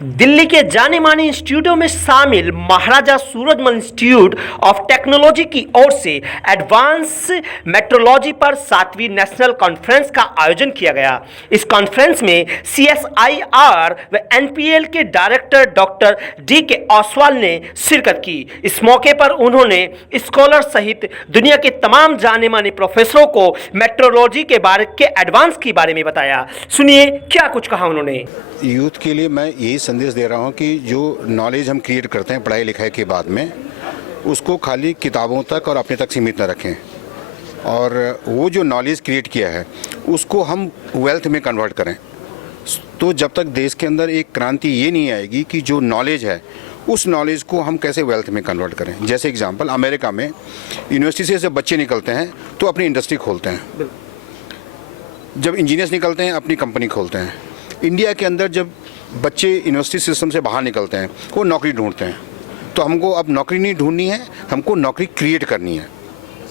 दिल्ली के जाने माने इंस्टीट्यूटों में शामिल महाराजा सूरजमल इंस्टीट्यूट ऑफ टेक्नोलॉजी की ओर से एडवांस मेट्रोलॉजी पर 7वीं नेशनल कॉन्फ्रेंस का आयोजन किया गया। इस कॉन्फ्रेंस में CSIR व NPL के डायरेक्टर डॉक्टर DK ओसवाल ने शिरकत की। इस मौके पर उन्होंने स्कॉलर सहित दुनिया के तमाम जाने माने प्रोफेसरों को मेट्रोलॉजी के एडवांस के बारे में बताया। सुनिए क्या कुछ कहा उन्होंने। यूथ के लिए मैं यही संदेश दे रहा हूँ कि जो नॉलेज हम क्रिएट करते हैं पढ़ाई लिखाई के बाद में, उसको खाली किताबों तक और अपने तक सीमित न रखें, और वो जो नॉलेज क्रिएट किया है उसको हम वेल्थ में कन्वर्ट करें। तो जब तक देश के अंदर एक क्रांति ये नहीं आएगी कि जो नॉलेज है उस नॉलेज को हम कैसे वेल्थ में कन्वर्ट करें। जैसे एग्जांपल, अमेरिका में यूनिवर्सिटी से जब बच्चे निकलते हैं तो अपनी इंडस्ट्री खोलते हैं, जब इंजीनियर्स निकलते हैं अपनी कंपनी खोलते हैं। इंडिया के अंदर जब बच्चे यूनिवर्सिटी सिस्टम से बाहर निकलते हैं वो नौकरी ढूंढते हैं। तो हमको अब नौकरी नहीं ढूंढनी है, हमको नौकरी क्रिएट करनी है।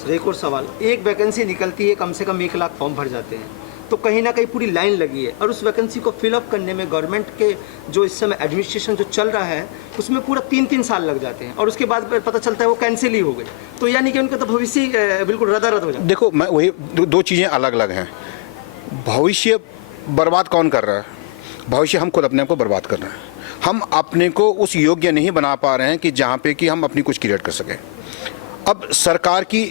एक और सवाल, एक वैकेंसी निकलती है, कम से कम 1 लाख फॉर्म भर जाते हैं, तो कहीं ना कहीं पूरी लाइन लगी है और उस वैकेंसी को फिलअप करने में गवर्नमेंट के जो इस समय एडमिनिस्ट्रेशन जो चल रहा है उसमें पूरा 3-3 साल लग जाते हैं और उसके बाद पता चलता है वो कैंसिल ही हो गई। तो यानी कि उनका तो भविष्य बिल्कुल रद्द हो जाता है। देखो, मैं वही दो चीज़ें अलग अलग हैं। भविष्य बर्बाद कौन कर रहा है? भविष्य हम खुद अपने आप को बर्बाद कर रहे हैं। हम अपने को उस योग्य नहीं बना पा रहे हैं कि जहाँ पे कि हम अपनी कुछ क्रिएट कर सकें। अब सरकार की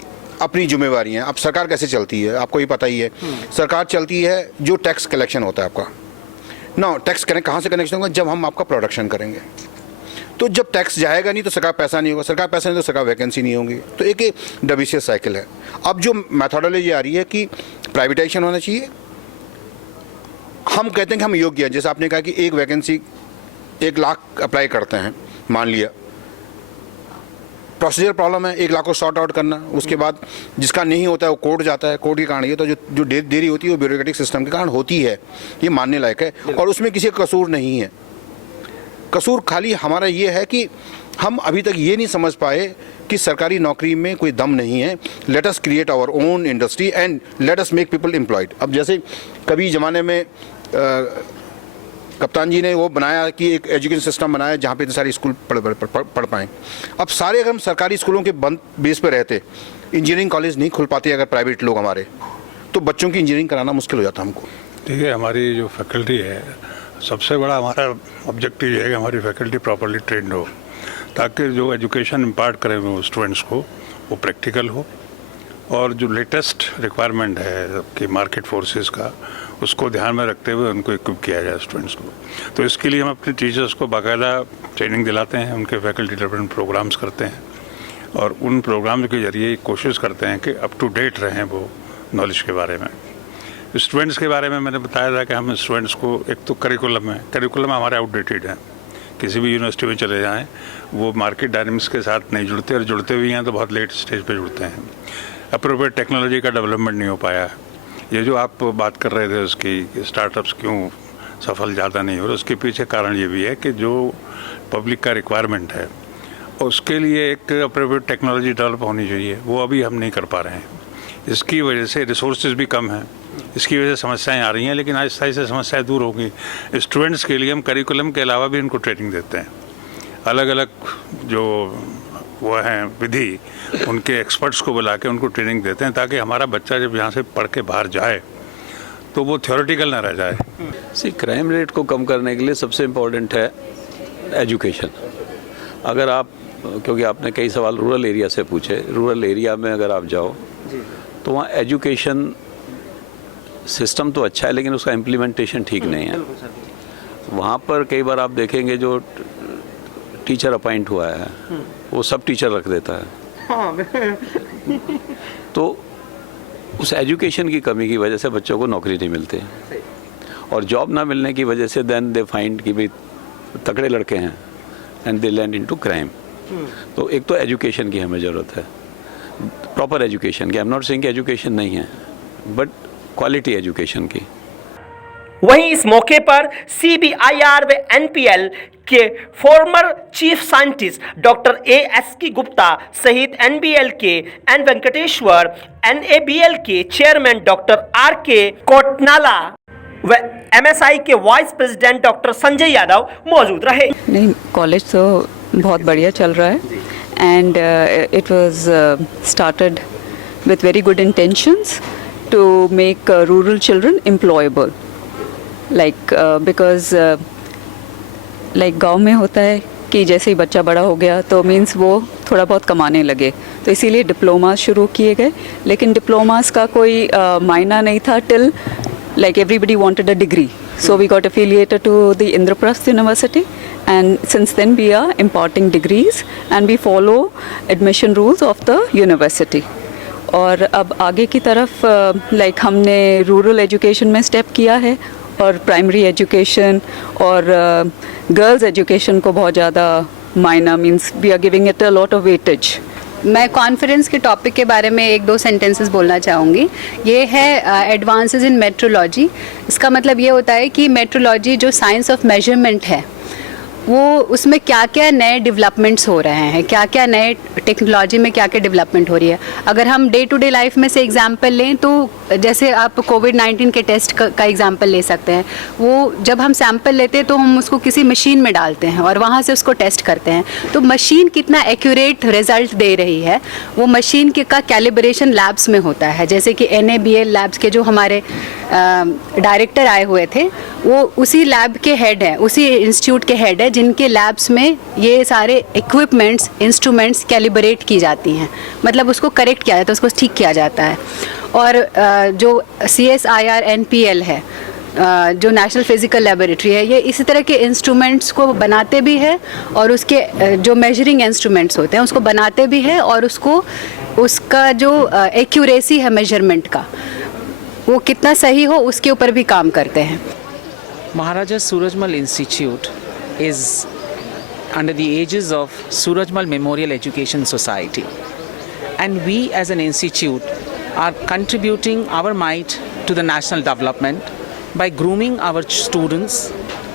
अपनी जिम्मेवारी है। अब सरकार कैसे चलती है आपको ही पता ही है। सरकार चलती है जो टैक्स कलेक्शन होता है आपका ना, टैक्स कहाँ से कनेक्शन होगा? जब हम आपका प्रोडक्शन करेंगे। तो जब टैक्स जाएगा नहीं तो सरकार पैसा नहीं होगा, सरकार पैसा नहीं तो सरकार वैकेंसी नहीं होगी। तो एक डबिशियस साइकिल है। अब जो मैथोडोलॉजी आ रही है कि प्राइवेटाइजेशन होना चाहिए, हम कहते हैं कि हम योग्य हैं। जैसे आपने कहा कि एक वैकेंसी 1 लाख अप्लाई करते हैं, मान लिया प्रोसीजर प्रॉब्लम है 1 लाख को सॉर्ट आउट करना, उसके बाद जिसका नहीं होता है वो कोर्ट जाता है, कोर्ट के कारण ये तो जो देरी होती है वो ब्यूरोक्रेटिक सिस्टम के कारण होती है, ये मानने लायक है। और उसमें किसी का कसूर नहीं है। कसूर खाली हमारा ये है कि हम अभी तक ये नहीं समझ पाए कि सरकारी नौकरी में कोई दम नहीं है। Let us create our own industry and let us make people employed. अब जैसे कभी ज़माने में कप्तान जी ने वो बनाया कि एक एजुकेशन सिस्टम बनाया जहाँ पे इतने सारे स्कूल पढ़ पाएँ। अब सारे अगर हम सरकारी स्कूलों के बंद बेस पे रहते, इंजीनियरिंग कॉलेज नहीं खुल पाते अगर प्राइवेट लोग हमारे, तो बच्चों की इंजीनियरिंग कराना मुश्किल हो जाता हमको। ठीक है, हमारी जो फैकल्टी है, सबसे बड़ा हमारा ऑब्जेक्टिव ये है कि हमारी फैकल्टी प्रॉपर्ली ट्रेंड हो, ताकि जो एजुकेशन इम्पार्ट करें वो स्टूडेंट्स को वो प्रैक्टिकल हो और जो लेटेस्ट रिक्वायरमेंट है कि मार्केट फोर्सेस का, उसको ध्यान में रखते हुए उनको इक्विप किया जाए स्टूडेंट्स को। तो इसके लिए हम अपने टीचर्स को बाकायदा ट्रेनिंग दिलाते हैं, उनके फैकल्टी डेवलपमेंट प्रोग्राम्स करते हैं और उन प्रोग्राम्स के जरिए कोशिश करते हैं कि अप टू डेट रहें वो नॉलेज के बारे में। स्टूडेंट्स के बारे में मैंने बताया था कि हम स्टूडेंट्स को, एक तो करिकुलम हमारे आउटडेटेड हैं। किसी भी यूनिवर्सिटी में चले जाएं वो मार्केट डायनामिक्स के साथ नहीं जुड़ते, और जुड़ते भी हैं तो बहुत लेट स्टेज पे जुड़ते हैं। अप्रोप्रिएट टेक्नोलॉजी का डेवलपमेंट नहीं हो पाया है। ये जो आप बात कर रहे थे उसकी, स्टार्टअप्स क्यों सफल ज़्यादा नहीं हो रहे, उसके पीछे कारण ये भी है कि जो पब्लिक का रिक्वायरमेंट है उसके लिए एक अप्रोप्रिएट टेक्नोलॉजी डेवलप होनी चाहिए, वो अभी हम नहीं कर पा रहे हैं। इसकी वजह से रिसोर्सेज भी कम हैं, इसकी वजह से समस्याएं आ रही हैं, लेकिन आहिस्ता आहिस्ता समस्याएं दूर होंगी। स्टूडेंट्स के लिए हम करिकुलम के अलावा भी इनको ट्रेनिंग देते हैं। अलग अलग जो वो हैं विधि, उनके एक्सपर्ट्स को बुला के उनको ट्रेनिंग देते हैं, ताकि हमारा बच्चा जब यहाँ से पढ़ के बाहर जाए तो वो थ्योरेटिकल ना रह जाए। क्राइम रेट को कम करने के लिए सबसे इम्पोर्टेंट है एजुकेशन। अगर आप, क्योंकि आपने कई सवाल रूरल एरिया से पूछे, रूरल एरिया में अगर आप जाओ तो वहाँ एजुकेशन सिस्टम तो अच्छा है लेकिन उसका इम्प्लीमेंटेशन ठीक नहीं है। वहाँ पर कई बार आप देखेंगे जो टीचर अपॉइंट हुआ है वो सब टीचर रख देता है। तो उस एजुकेशन की कमी की वजह से बच्चों को नौकरी नहीं मिलती, और जॉब ना मिलने की वजह से देन दे फाइंड कि भाई तगड़े लड़के हैं and they land into crime. तो एक तो एजुकेशन की हमें ज़रूरत है, प्रॉपर एजुकेशन की। आई एम नॉट सेइंग कि एजुकेशन नहीं है, बट क्वालिटी एजुकेशन की। वहीं इस मौके पर CBIR व NPL के former chief scientist doctor ASK Gupta सहित NBL के N वेंकटेश्वर, NABL के चेयरमैन डॉक्टर RK कोटनाला व MSI के vice president doctor Sanjay Yadav मौजूद रहे। नहीं, कॉलेज तो बहुत बढ़िया चल रहा है and it was started with very good intentions to make rural children employable, because गांव में होता है कि जैसे ही बच्चा बड़ा हो गया तो मीन्स वो थोड़ा बहुत कमाने लगे, तो इसीलिए डिप्लोमास शुरू किए गए। लेकिन डिप्लोमास का कोई मायना नहीं था till everybody wanted a degree. So we got affiliated to the Indraprasth University, and since then we are imparting degrees and we follow admission rules of the university. और अब आगे की तरफ हमने रूरल एजुकेशन में स्टेप किया है और प्राइमरी एजुकेशन और गर्ल्स एजुकेशन को बहुत ज़्यादा मायना, means we are giving it a lot of weightage. मैं कॉन्फ्रेंस के टॉपिक के बारे में 1-2 सेंटेंसेस बोलना चाहूँगी। ये है एडवांसेस इन मेट्रोलॉजी। इसका मतलब ये होता है कि मेट्रोलॉजी जो साइंस ऑफ मेजरमेंट है वो उसमें क्या क्या नए डेवलपमेंट्स हो रहे हैं, क्या क्या नए टेक्नोलॉजी में क्या क्या डेवलपमेंट हो रही है। अगर हम डे टू डे लाइफ में से एग्जांपल लें तो जैसे आप कोविड-19 के टेस्ट का एग्जांपल ले सकते हैं। वो जब हम सैंपल लेते हैं तो हम उसको किसी मशीन में डालते हैं और वहाँ से उसको टेस्ट करते हैं, तो मशीन कितना एक्यूरेट रिजल्ट दे रही है वो मशीन का कैलिब्रेशन लैब्स में होता है। जैसे कि NABL लैब्स के जो हमारे डायरेक्टर आए हुए थे वो उसी लैब के हेड हैं, उसी इंस्टीट्यूट के हेड है जिनके लैब्स में ये सारे इक्विपमेंट्स इंस्ट्रूमेंट्स कैलिब्रेट की जाती हैं, मतलब उसको करेक्ट किया जाता है, उसको ठीक किया जाता है। और जो CSIR NPL है, जो नेशनल फिजिकल लेबोरेटरी है, ये इसी तरह के इंस्ट्रूमेंट्स को बनाते भी है और उसके जो मेजरिंग इंस्ट्रूमेंट्स होते हैं उसको बनाते भी है और उसका जो एक्यूरेसी है मेजरमेंट का वो कितना सही हो उसके ऊपर भी काम करते हैं। Maharaja Surajmal Institute is under the aegis of Surajmal Memorial Education Society, and we as an institute are contributing our might to the national development by grooming our students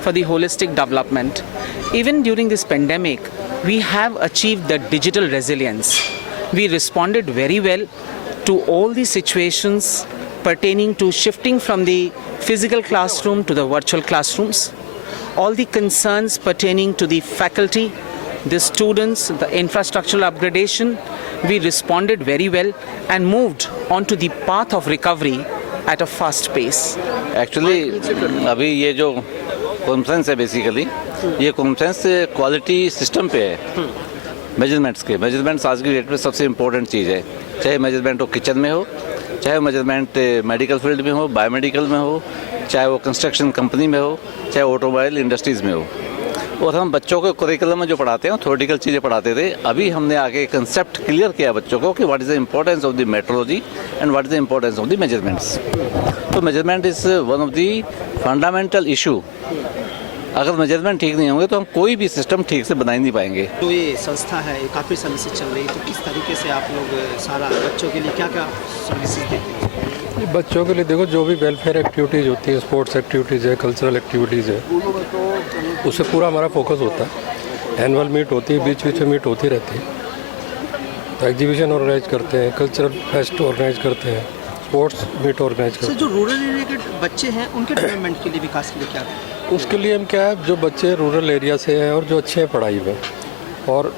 for the holistic development. Even during this pandemic, we have achieved the digital resilience. We responded very well to all the situations pertaining to shifting from the physical classroom to the virtual classrooms, all the concerns pertaining to the faculty, the students, the infrastructural upgradation, we responded very well and moved onto the path of recovery at a fast pace. Actually अभी ये जो conference है basically ये conference quality system पे है, measurements आज की date में सबसे इम्पोर्टेंट चीज़ है। चाहे मेजरमेंट हो किचन में हो, चाहे मेजरमेंट मेडिकल फील्ड में हो, बायोमेडिकल में हो, चाहे वो कंस्ट्रक्शन कंपनी में हो, चाहे ऑटोमोबाइल इंडस्ट्रीज़ में हो। और हम बच्चों को करिकुलम में जो पढ़ाते हैं थ्योरेटिकल चीज़ें पढ़ाते थे, अभी हमने आगे कंसेप्ट क्लियर किया बच्चों को कि what is the importance of the metrology and what is the importance of the measurements. तो measurement is one of the fundamental issue. अगर मेजरमेंट ठीक नहीं होंगे तो हम कोई भी सिस्टम ठीक से बना ही नहीं पाएंगे। तो ये संस्था है ये काफ़ी समय से चल रही है, तो किस तरीके से आप लोग सारा बच्चों के लिए क्या क्या सर्विसेज देते हैं? बच्चों के लिए देखो जो भी वेलफेयर एक्टिविटीज़ होती हैं, स्पोर्ट्स एक्टिविटीज़ है, कल्चरल एक्टिविटीज़ है, उससे पूरा हमारा फोकस होता है। एनुअल मीट होती है, बीच में मीट होती रहती है, तो एग्जीबिशन ऑर्गेनाइज करते हैं, कल्चरल फेस्ट ऑर्गेनाइज करते हैं, स्पोर्ट्स मीट ऑर्गेनाइज करते हैं। जो रूरल एरिया के बच्चे हैं उनके डेवलपमेंट के लिए विकास के लिए क्या है? उसके लिए हम क्या है, जो बच्चे रूरल एरिया से हैं और जो अच्छे हैं पढ़ाई में और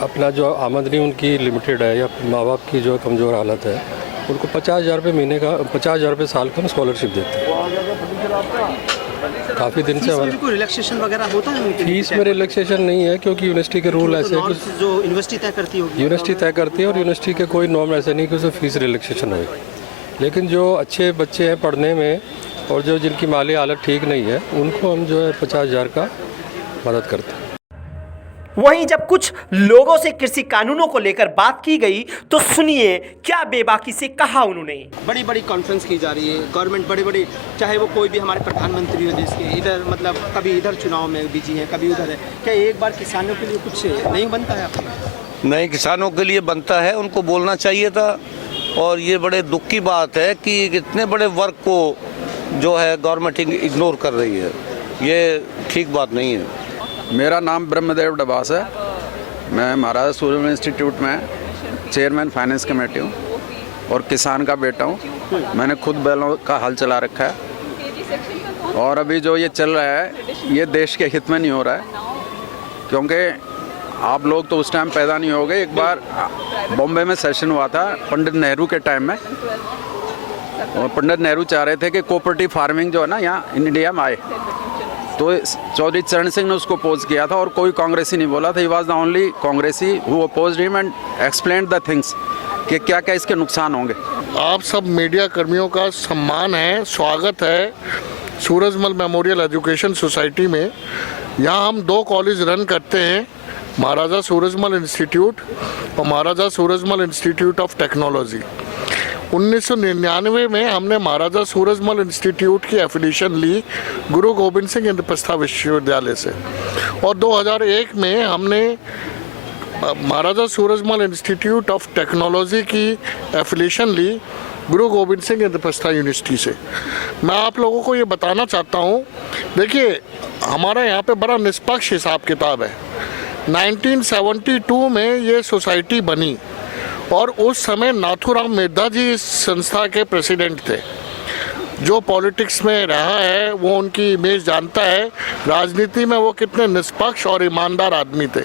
अपना जो आमदनी उनकी लिमिटेड है या माँ बाप की जो कमज़ोर हालत है, उनको 50,000 रुपये महीने का 50,000 रुपये साल का हम स्कॉलरशिप देते हैं। काफ़ी दिन से हमारे कोई रिलैक्सेशन वगैरह होता है? फीस में रिलैक्सेशन नहीं है क्योंकि यूनिवर्सिटी के रूल ऐसे हैं, जो यूनिवर्सिटी तय करती होगी, यूनिवर्सिटी तय करती है और यूनिवर्सिटी के कोई नॉर्म ऐसे नहीं कि उसमें फ़ीस रिलैक्सेशन हो। लेकिन जो अच्छे बच्चे हैं पढ़ने में और जो जिनकी माली हालत ठीक नहीं है उनको हम जो है 50,000 का मदद करते हैं। वहीं जब कुछ लोगों से कृषि कानूनों को लेकर बात की गई तो सुनिए क्या बेबाकी से कहा उन्होंने। बड़ी बड़ी कॉन्फ्रेंस की जा रही है, गवर्नमेंट बड़े चाहे वो कोई भी हमारे प्रधानमंत्री हो देश के, इधर मतलब कभी इधर चुनाव में बिजी है, कभी उधर है, क्या एक बार किसानों के लिए कुछ नहीं बनता है आपको? नहीं, किसानों के लिए बनता है, उनको बोलना चाहिए था। और ये बड़े दुख की बात है कि इतने बड़े वर्क को जो है गवर्नमेंट इग्नोर कर रही है, ये ठीक बात नहीं है। मेरा नाम ब्रह्मदेव डबास है, मैं महाराजा सूर्यमल इंस्टीट्यूट में चेयरमैन फाइनेंस कमेटी हूँ और किसान का बेटा हूँ। मैंने खुद बैलों का हल चला रखा है और अभी जो ये चल रहा है ये देश के हित में नहीं हो रहा है, क्योंकि आप लोग तो उस टाइम पैदा नहीं हो गए। एक बार बॉम्बे में सेशन हुआ था पंडित नेहरू के टाइम में, और पंडित नेहरू चाह रहे थे कि कोऑपरेटिव फार्मिंग जो है ना यहाँ इंडिया में आए, तो चौधरी चरण सिंह ने उसको अपोज किया था और कोई कांग्रेसी नहीं बोला था। ही वॉज द ओनली कांग्रेसी who opposed him and explained the things कि क्या क्या इसके नुकसान होंगे। आप सब मीडिया कर्मियों का सम्मान है, स्वागत है सूरजमल मेमोरियल एजुकेशन सोसाइटी में। यहाँ हम 2 कॉलेज रन करते हैं, महाराजा सूरजमल इंस्टीट्यूट और महाराजा सूरजमल इंस्टीट्यूट ऑफ टेक्नोलॉजी। 1999 में हमने महाराजा सूरजमल इंस्टीट्यूट की एफिलिएशन ली गुरु गोबिंद सिंह इंद्रप्रस्थ विश्वविद्यालय से, और 2001 में हमने महाराजा सूरजमल इंस्टीट्यूट ऑफ टेक्नोलॉजी की एफिलिएशन ली गुरु गोबिंद सिंह इंद्रप्रस्थ यूनिवर्सिटी से। मैं आप लोगों को ये बताना चाहता हूँ, देखिए हमारा यहाँ पे बड़ा निष्पक्ष हिसाब किताब है। 1972 में ये सोसाइटी बनी और उस समय नाथूराम मेहता जी इस संस्था के प्रेसिडेंट थे। जो पॉलिटिक्स में रहा है वो उनकी इमेज जानता है, राजनीति में वो कितने निष्पक्ष और ईमानदार आदमी थे।